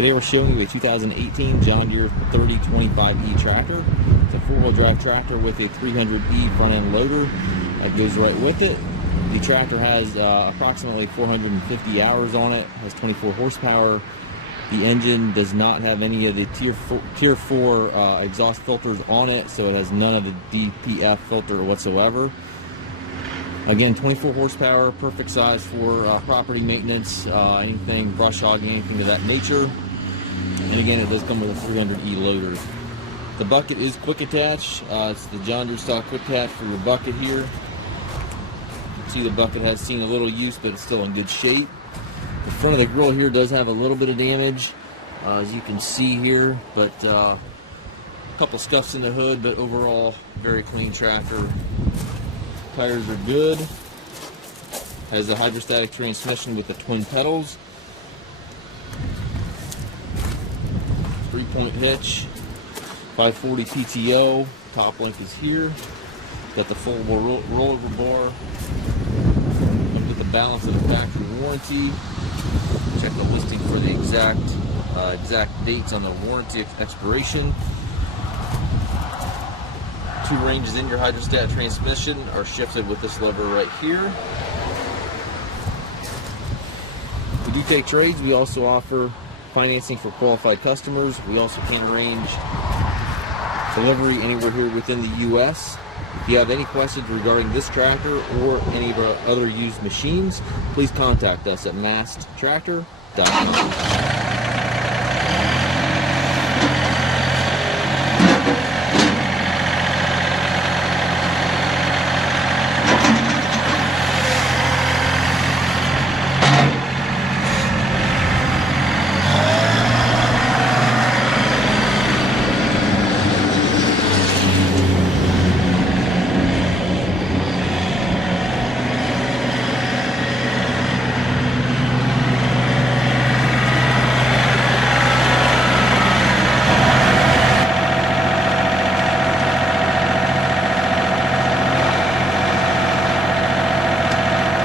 Today we're showing you a 2018 John Deere 3025E tractor. It's a four-wheel drive tractor with a 300E front end loader that goes right with it. The tractor has approximately 450 hours on it, has 24 horsepower. The engine does not have any of the Tier 4 exhaust filters on it, so it has none of the DPF filter whatsoever. Again, 24 horsepower, perfect size for property maintenance, anything, brush hogging, anything of that nature. And again, it does come with a 300E loader. The bucket is quick attach. It's the John Deere style quick attach for your bucket here. You can see the bucket has seen a little use, but it's still in good shape. The front of the grill here does have a little bit of damage, as you can see here, but a couple scuffs in the hood, but overall, very clean tractor. Tires are good. Has a hydrostatic transmission with the twin pedals. 3-point hitch. 540 PTO. Top link is here. Got the foldable rollover bar. Comes with the balance of the factory warranty. Check the listing for the exact dates on the warranty expiration. 2 ranges in your hydrostat transmission are shifted with this lever right here. We do take trades. We also offer financing for qualified customers. We also can arrange delivery anywhere here within the U.S. If you have any questions regarding this tractor or any of our other used machines, please contact us at massedtractor.com.